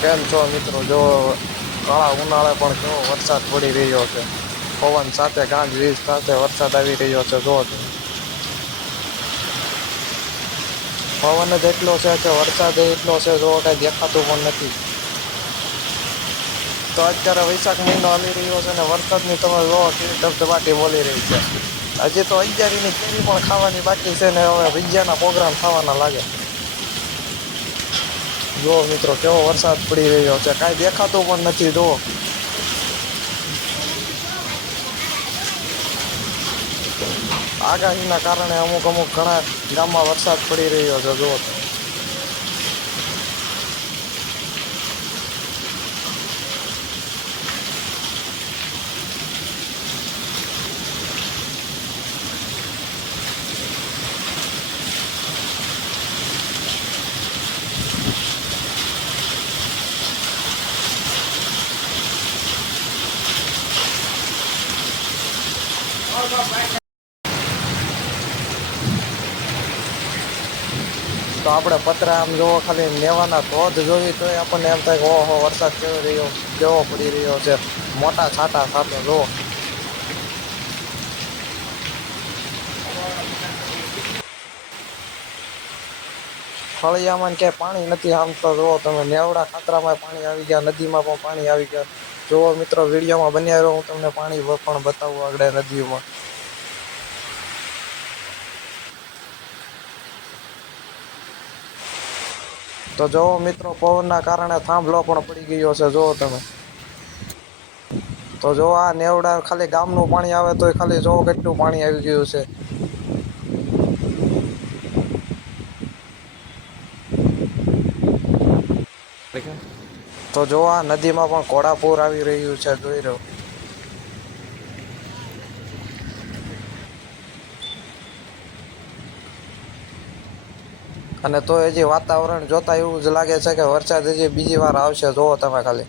કેમ છો મિત્રો? જો કાળા ઉનાળે પણ કેવો વરસાદ પડી રહ્યો છે. પવન સાથે ગાજવીજ સાથે વરસાદ આવી રહ્યો છે. જો પવન જ એટલો છે કે વરસાદ એટલો છે, જો કઈ દેખાતું પણ નથી. તો અત્યારે વૈશાખ મહિનો આવી રહ્યો છે ને વરસાદની તમે જોવો કેવી ધબધબાટી બોલી રહી છે. હજી તો 11ની કેરી પણ ખાવાની બાકી છે ને હવે ભજીયાના પ્રોગ્રામ થવાના લાગે. જો મિત્રો કેવો વરસાદ પડી રહ્યો છે, કાંઈ દેખાતું પણ નથી. જુઓ આગાહીના કારણે અમુક ઘણા ગામમાં વરસાદ પડી રહ્યો છે. જુઓ તમે તો આપણે પતરા આમ જોવો, ખાલી નેવાના ધોધ જોવી તો આપણને એમ થાય કે ઓહો વરસાદ કેવો પડી રહ્યો છે. મોટા છાંટા સાથે જુઓ. ફળિયામાં ક્યાંય પાણી નથી. આમ તો જુઓ તમે, નેવડા ખાતરામાં પાણી આવી ગયા, નદીમાં પણ પાણી આવી ગયા. જુઓ મિત્રો, વિડીયોમાં બન્યા રહ્યો, હું તમને પાણી પણ બતાવું આગળ નદીઓમાં. તો જોવો મિત્રો, પવનના કારણે થાંભલો પણ પડી ગયો છે. જુઓ તમે, તો જો આ નેવડા ખાલી ગામનું પાણી આવે તો ખાલી જોવો કેટલું પાણી આવી ગયું છે. તો જો આ નદીમાં પણ ઘોડાપૂર આવી રહ્યું છે. જોઈ રહ્યો. અને તો હજી વાતાવરણ જોતા એવું જ લાગે છે કે વરસાદ હજી બીજી વાર આવશે. જોવો તમે ખાલી.